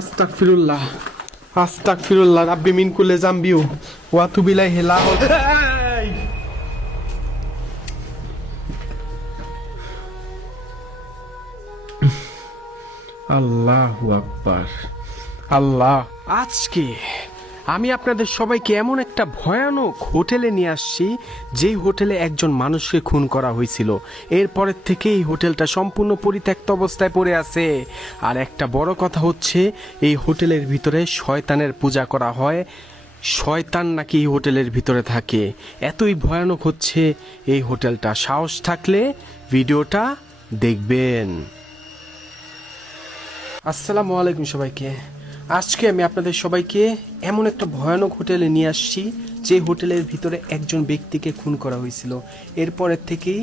আস্তাগফিরুল্লাহ আস্তাগফিরুল্লাহ রাব্বি মিন কুল্লি যামবি ওয়া আতুবু ইলাইহি লা আল্লাহু আকবার। আল্লাহ, আজকে আমি আপনাদের সবাইকে এমন একটা ভয়ানক হোটেলে নিয়ে আসছি, যেই হোটেলে একজন মানুষকে খুন করা হয়েছিল। এরপরের থেকে এই হোটেলটা সম্পূর্ণ পরিত্যক্ত অবস্থায় পড়ে আছে। আর একটা বড় কথা হচ্ছে, এই হোটেলের ভিতরে শয়তানের পূজা করা হয়। শয়তান নাকি এই হোটেলের ভিতরে থাকে। এতই ভয়ানক হচ্ছে এই হোটেলটা। সাহস থাকলে ভিডিওটা দেখবেন। আসসালামু আলাইকুম সবাইকে। আজকে আমি আপনাদের সবাইকে এমন একটা ভয়ানক হোটেলে নিয়ে আসছি, যে হোটেলের ভিতরে একজন ব্যক্তিকে খুন করা হয়েছিল। এরপরের থেকেই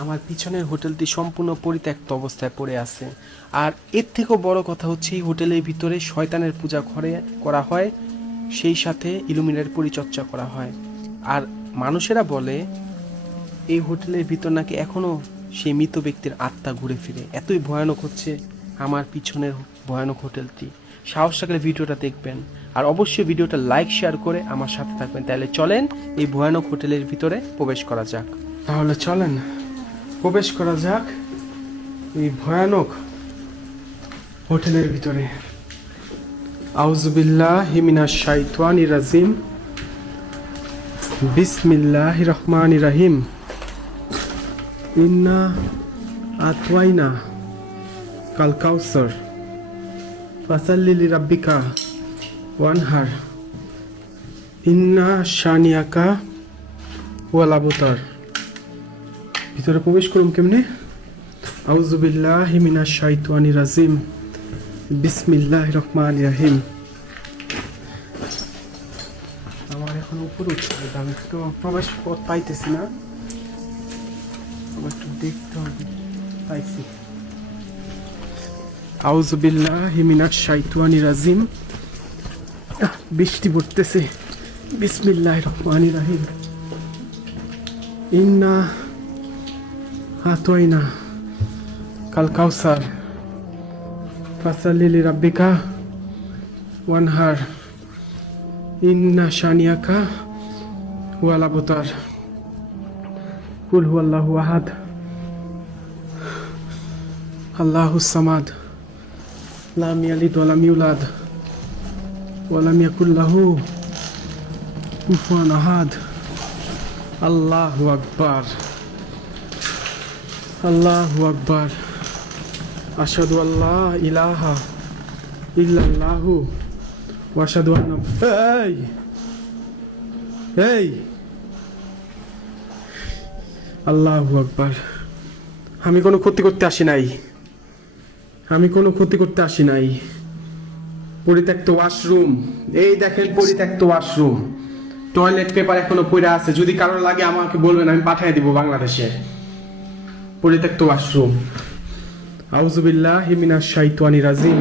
আমার পিছনের হোটেলটি সম্পূর্ণ পরিত্যক্ত অবস্থায় পড়ে আছে। আর এর থেকেও বড় কথা হচ্ছে, এই হোটেলের ভিতরে শয়তানের পূজা করা হয়, সেই সাথে ইলুমিনার পরিচর্যা করা হয়। আর মানুষেরা বলে এই হোটেলের ভিতর নাকি এখনও সেই মৃত ব্যক্তির আত্মা ঘুরে ফিরে। এতই ভয়ানক হচ্ছে আমার পিছনের ভয়ানক হোটেলটি। সাহস থাকলে ভিডিওটা দেখবেন, আর অবশ্যই ভিডিওটা লাইক শেয়ার করে আমার সাথে থাকবেন। তাহলে চলেন এই ভয়ানক হোটেলের ভিতরে প্রবেশ করা যাক। তাহলে চলেন প্রবেশ করা যাক এই ভয়ানক হোটেলের ভিতরে। আউযু বিল্লাহি মিনাশ শাইতানির রাজিম। বিসমিল্লাহির রহমানির রহিম। ইন্না আতওয়াইনা কাল কাউসার ফাসাল্লি লিরাব্বিকা ওয়ানহার ইন্না শানিয়াকা ওয়াল আবতার। ভিতরে প্রবেশ করুন কেমনে? আউযু বিল্লাহি মিনাশ শাইতানির রাজিম। বিসমিল্লাহির রহমানির রহিম। আমার এখন উপরে উঠতে হবে, আমি তো প্রবেশ পথ পাইতেছি না, আমার একটু দেখতে হবে। পাইছি। আউযু বিল্লাহি মিনাশ শাইতানির রাজিম। বৃষ্টি পড়তেছে। বিসমিল্লাহির রহমানির রহিম। ইন্না আতওয়াইনা কাল কাউসার ফাসাল্লি লিরাব্বিকা ওয়ানহার ইন্না শানিয়াকা ওয়াল আবতার। কুল হুয়াল্লাহু আহাদ আল্লাহুস সামাদ লাম ইয়ালিদ ওয়া লাম ইউলাদ ওয়া লাম ইয়াকুল লাহু কুফুয়ান আহাদ। আল্লাহু আকবার। আল্লাহু আকবার। আশহাদু আল্লা ইলাহা ইল্লাল্লাহু ওয়া আশহাদু আন্না। এই আল্লাহু আকবার। আমি কোনো ক্ষতি করতে আসি নাই। আমি কোনো ক্ষতি করতে আসি নাই। পরিত্যক্ত ওয়াশরুম, এই দেখেন পরিত্যক্ত ওয়াশরুম। টয়লেট পেপার এখনো পড়ে আছে, যদি কারোর লাগে আমাকে বলবেন, আমি পাঠিয়ে দিব বাংলাদেশে। পরিত্যক্ত ওয়াশরুম। আউযু বিল্লাহি মিনাশ শাইতানির রাজিম।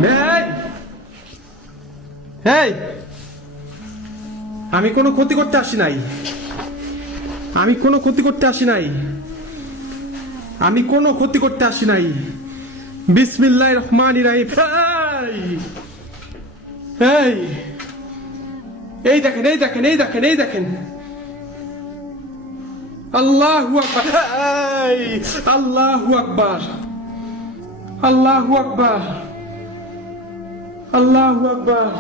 এই আমি কোনো ক্ষতি করতে আসি নাই। আমি কোনো ক্ষতি করতে আসি নাই। আমি কোনো ক্ষতি করতে আসি নাই। বিসমিল্লাহির রহমানির রহিম। এই দেখেন, এই দেখেন, এই দেখেন, এই দেখেন। আল্লাহু আকবার। আল্লাহু আকবার। আল্লাহু আকবার। আল্লাহু আকবার।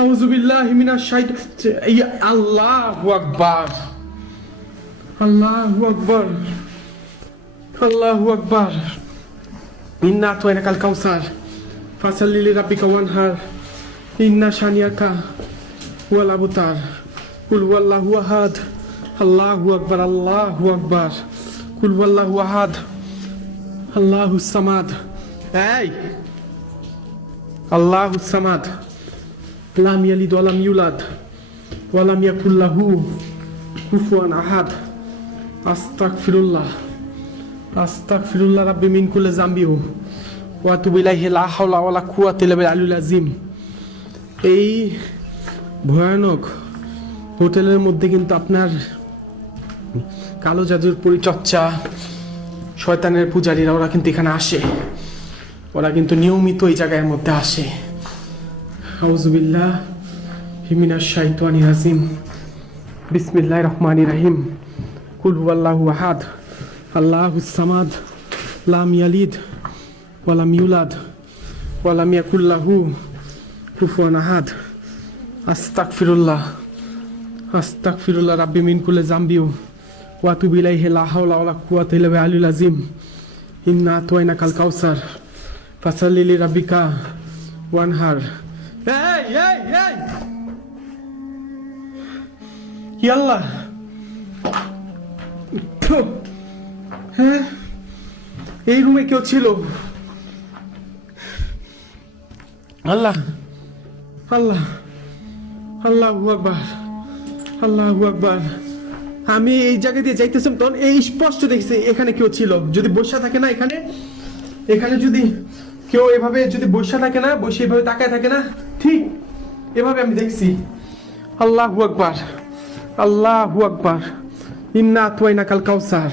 আউযু বিল্লাহি মিনাশ শাইতানির। আল্লাহু আকবার। আল্লাহু আকবার। আল্লাহু আকবার। ইন্না আতওয়াইনা কাল কাউসার ফাসাল্লি লিরাব্বিকা ওয়ানহার ইন্না শানিয়াকা ওয়াল আবতার। কুল হুয়াল্লাহু আহাদ আল্লাহু আকবার। আল্লাহু আকবার। কুল হুয়াল্লাহু আহাদ আল্লাহুস সামাদ। এই আল্লাহুস সামাদ লাম ইয়ালিদ ওয়া লাম ইউলাদ ওয়া লাম ইয়াকুল লাহু কুফুয়ান আহাদ। আস্তাগফিরুল্লাহ আস্তাগফিরুল্লাহ রাব্বি মিন কুল্লি যামবি ওয়া আতুবু ইলাইহি লা হাওলা ওয়া লা কুওয়াতা ইল্লা বিল্লাহিল আযীম। এই ভয়ানক হোটেলের মধ্যে কিন্তু আপনার কালো জাদুর পরিচর্যা, শয়তানের পূজারীরা ওরা কিন্তু এখানে আসে। ওরা কিন্তু নিয়মিত এই জায়গার মধ্যে আসে। আউযুবিল্লাহ হিমিনাশ শাইতানির রাজিম, বিসমিল্লাহির রহমানির রহিম, কুল হুয়াল্লাহু আহাদ, আল্লাহুস সামাদ, লাম ইয়ালিদ ওয়া লাম ইউলাদ ওয়া লাম ইয়াকুল লাহু কুফুয়ান আহাদ। আস্তাগফিরুল্লাহ আস্তাগফিরুল্লাহ রাব্বি মিন কুল্লি যামবি ওয়া আতুবু ইলাইহি, লা হাওলা ওয়া লা কুওয়াতা ইল্লা বিল্লাহিল আযীম। ইন্না আতওয়াইনাকাল কাউসার ফাসাল্লি লিরাব্বিকা ওয়ানহার। এই এই এই কি আল্লাহ, হ্যাঁ এই রুমে কেউ ছিল? আল্লাহ আল্লাহ আল্লাহু আকবার আল্লাহু আকবার। আমি এই জায়গা দিয়ে যাইতেছিলাম তখন এই স্পষ্ট দেখছি এখানে কেউ ছিল। যদি বসে থাকে না এখানে, এখানে যদি কেউ এভাবে যদি বসে থাকে না, বসে এভাবে তাকায় থাকে না, ঠিক এভাবে আমি দেখছি। আল্লাহু আকবার আল্লাহু আকবার। ইন্না আতওয়াইনাকাল কাউসার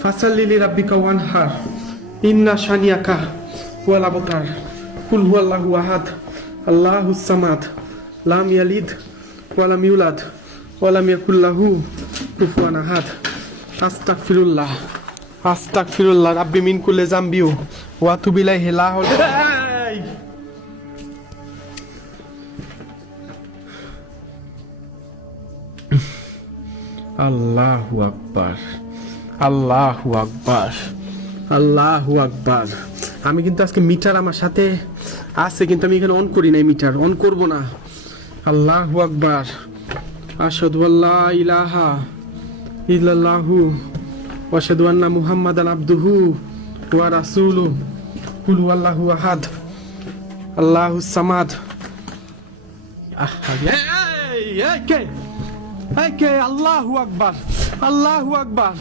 ফাসাল্লি লিরাব্বিকা ওয়ানহার, ইন্না শানিয়াকা ওয়াল আবতার, কুল হুয়াল্লাহু আহাদ, আল্লাহুস সামাদ, লাম ইয়ালিদ ওয়া লাম ইউলাদ ওয়া লাম ইয়াকুল লাহু কুফুয়ান আহাদ। আস্তাগফিরুল্লাহ আস্তাগফিরুল্লাহ রাব্বি মিন কুল্লি যামবি ওয়া আতুবু ইলাইহি, লা হাওলা। আল্লাহু আকবার আল্লাহু আকবার আল্লাহু আকবার। আমি কিন্তু আজকে মিটার আমার সাথে আছে, কিন্তু আমি এখানে অন করি নাই, মিটার অন করব না। আল্লাহু আকবার। আশহাদু আল্লা ইলাহা ইল্লাল্লাহু ওয়া আশহাদু আন্না মুহাম্মাদান আবদুহু ওয়া রাসূলুহু, কুল হুয়াল্লাহু আহাদ, আল্লাহুস সামাদ। আল্লাহু আকবার আল্লাহু আকবার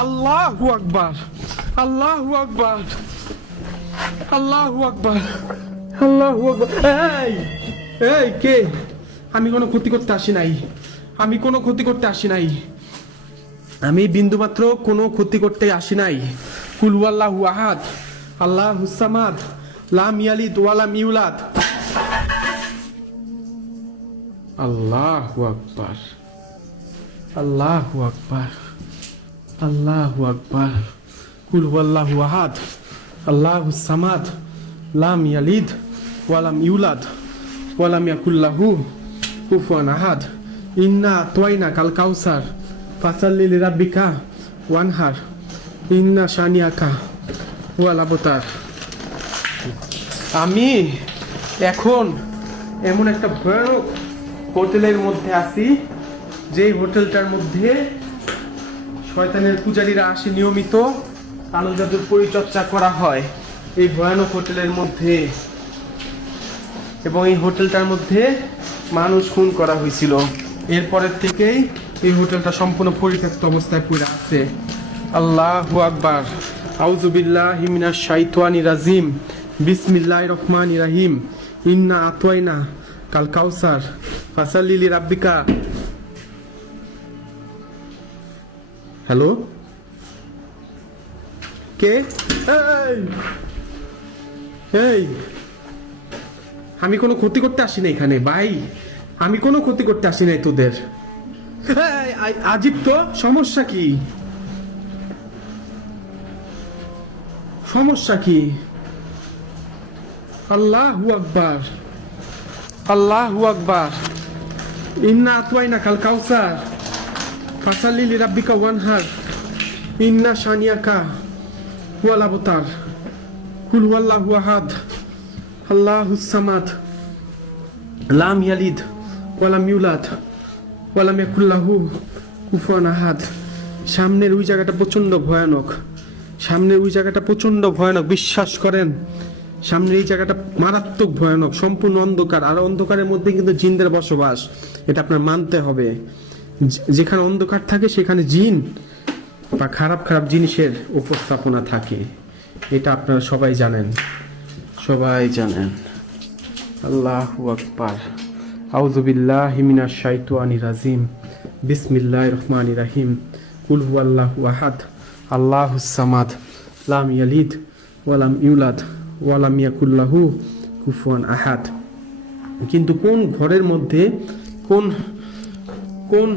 আল্লাহু আকবার আল্লাহু আকবার আল্লাহু আকবার আল্লাহু আকবার। এই এই কে? আমি কোনো ক্ষতি করতে আসি নাই, আমি কোনো ক্ষতি করতে আসি নাই, আমি বিন্দুমাত্র কোনো ক্ষতি করতে আসি নাই। কুল হুয়াল্লাহু আহাদ, আল্লাহুস সামাদ, লাম ইয়ালিদ ওয়া লাম ইউলাদ। আল্লাহু আকবার আল্লাহু আকবার আল্লাহু আকবার। কুল হুয়াল্লাহু আহাদ, আল্লাহুস সামাদ, লাম ইয়ালিদ ওয়া লাম ইউলাদ ওয়া লাম ইয়াকুল লাহু কুফুয়ান আহাদ। ইন্না আতওয়াইনাকাল কাউসার ফাসাল্লি লিরাব্বিকা ওয়ানহার, ইন্না শানিয়াকা ওয়াল আবতার। আমি এখন এমন একটা ভয়ানক হোটেলের মধ্যে আছি, যে হোটেলটার মধ্যে শয়তানের পূজারীরা আসে নিয়মিত, কালো জাদুর পরিচর্যা করা হয় এই ভয়ানক হোটেলের মধ্যে। এবং এই হোটেলটার মধ্যে মানুষ খুন করা হয়েছিল। এরপরের থেকেই এই হোটেলটা সম্পূর্ণ পরিত্যক্ত অবস্থায় পড়ে আছে। আল্লাহু আকবার। আউযু বিল্লাহি মিনাশ শাইতানির রাজিম, বিসমিল্লাহির রহমানির রহিম। ইন্না আতওয়াইনা কাল কাউসার ফাসাল্লি লিরাব্বিকা। হ্যালো, কে? এই এই আমি কোনো ক্ষতি করতে আসি না এখানে ভাই, আমি কোনো ক্ষতি করতে আসি নাই তোদের। আজিব তো, সমস্যা কি? সমস্যা কি? আল্লাহু আকবার আল্লাহু আকবার। ইন্না আতওয়াইনাকাল কাউসার ফাসাল্লি লিরাব্বিকা ওয়ানহার, ইন্না শানিয়াকা ওয়াল আবতার, কুল হুয়াল্লাহু আহাদ, আল্লাহুস সামাদ, লাম ইয়ালিদ ওয়া লাম ইউলাদ ওয়া লাম ইয়াকুল লাহু কুফুয়ান আহাদ। সামনের ওই জায়গাটা প্রচন্ড ভয়ানক, সামনের ওই জায়গাটা প্রচন্ড ভয়ানক, বিশ্বাস করেন। সামনের এই জায়গাটা মারাত্মক ভয়ানক, সম্পূর্ণ অন্ধকার, আর অন্ধকারের মধ্যে কিন্তু জিনদের বসবাস, এটা আপনার মানতে হবে। যেখানে অন্ধকার থাকে সেখানে জিন বা খারাপ খারাপ জিনিসের উপস্থাপনা থাকে, এটা আপনারা সবাই জানেন, সবাই জানেন। আল্লাহু আকবার। আউযু বিল্লাহি মিনাশ শাইতানির রাজিম, বিসমিল্লাহির রহমানির রহিম। কুল হুয়াল্লাহু আহাদ, আল্লাহুস সামাদ, লাম ইয়ালিদ ওয়ালাম ইউলাদ ওয়ালাম ইয়াকুল লাহু কুফুয়ান আহাদ। কিন্তু কোন ঘরের মধ্যে কোন কোন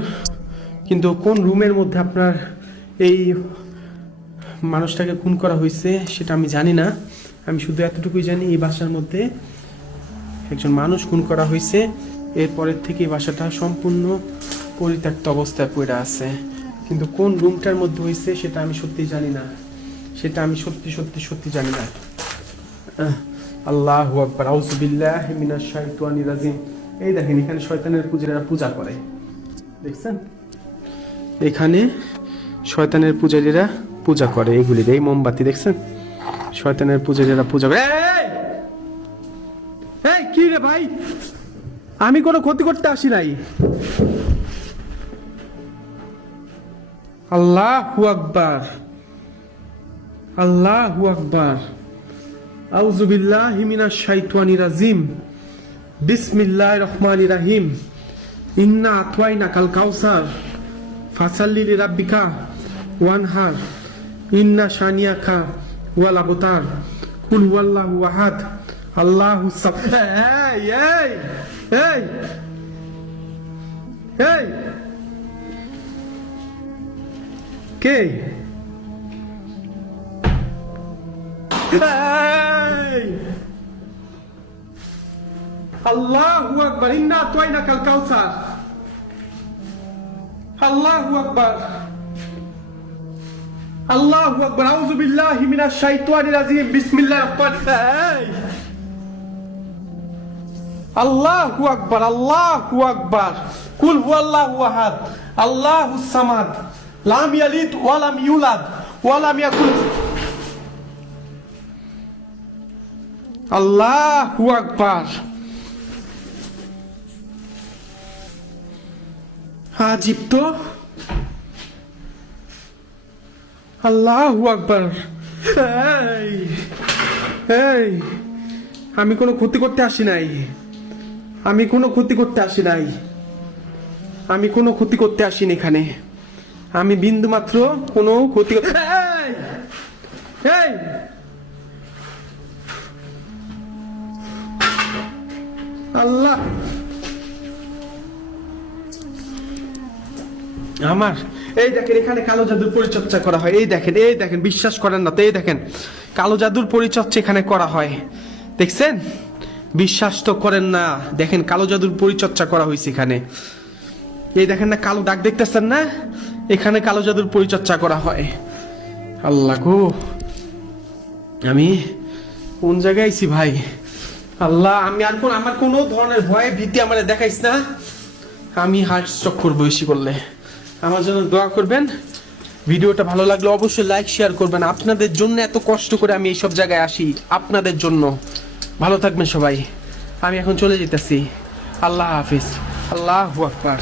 কিন্তু কোন রুমের মধ্যে আপনার এই মানুষটাকে খুন করা হয়েছে সেটা আমি জানি না। আমি শুধু এতটুকুই জানি এই বাসার মধ্যে একজন মানুষ খুন করা হয়েছে। এরপরের থেকে এই বাসাটা সম্পূর্ণ পরিত্যক্ত অবস্থায় পড়ে আছে। কিন্তু কোন রুমটার মধ্যে হয়েছে সেটা আমি সত্যি জানি না, সেটা আমি সত্যি সত্যি সত্যি জানি না। আল্লাহু আকবার, আউযু বিল্লাহি মিনাশ শাইতানির রাজিম। এই দেখেন এখানে শয়তানের পূজারীরা পূজা করে, দেখছেন? এখানে শয়তানের পূজারীরা পূজা করে এগুলি, এই মোমবাতি দেখছেন? শয়তানের পূজারীরা পূজা করে। এই কি রে ভাই, আমি কোনো ক্ষতি করতে আসি নাই। আল্লাহু আকবার, আল্লাহু আকবার, আউযু বিল্লাহি মিনাশ শাইতানির রাজিম, বিসমিল্লাহির রহমানির রহিম। ইন্না আতওয়াইনাকাল কাউসার ফাসাল্লি লিরাব্বিকা ওয়ানহার ইন্না শানিয়াকা ওয়াল আবতার কুল হুয়াল্লাহু আহাদ আল্লাহুস সামাদ। এই এই এই এই কে? আল্লাহু আকবার, ইন্না আতওয়াইনাকাল কাউসার। আল্লাহু আকবার, আল্লাহু আকবার, আউযু বিল্লাহি মিনাশ শাইতানির রাজিম, বিসমিল্লাহির রহমানির রহিম। আল্লাহু আকবার, আল্লাহু আকবার, কুল হুয়াল্লাহু আহাদ আল্লাহুস সামাদ লাম ইয়ালিদ ওয়া লাম ইউলাদ ওয়া লাম ইয়াকুল। আল্লাহু আকবার। আজীব তো। আল্লাহু আকবার। এই এই আমি কোনো ক্ষতি করতে আসি নাই, আমি কোনো ক্ষতি করতে আসি নাই, আমি কোনো ক্ষতি করতে আসিনি এখানে। আমি বিন্দু মাত্র কোনো ক্ষতি এই এই আল্লাহ আমার। এই দেখেন এখানে কালো জাদুর পরিচর্যা করা হয়। এই দেখেন, এই দেখেন, বিশ্বাস করেন না তো, এই দেখেন কালো জাদুর পরিচর্যা এখানে করা হয়, দেখছেন? বিশ্বাস তো করেন না, দেখেন কালো জাদুর পরিচর্যা করা হয়েছে এখানে। এই দেখেন না কালো দাগ দেখতেছেন না, এখানে কালো জাদুর পরিচর্যা করা হয়। আল্লাহ গো, আমি কোন জায়গায় আইছি ভাই? আল্লাহ, আমি আর আমার কোনো ধরনের ভয় ভীতি আমার দেখাইস না। আমি হার্ট স্ট্রোক করবো বেশি করলে। আমার জন্য দোয়া করবেন। ভিডিওটা ভালো লাগলে অবশ্যই লাইক শেয়ার করবেন। আপনাদের জন্য এত কষ্ট করে আমি এইসব জায়গায় আসি, আপনাদের জন্য। ভালো থাকবেন সবাই। আমি এখন চলে যেতেছি। আল্লাহ হাফিজ। আল্লাহু আকবার।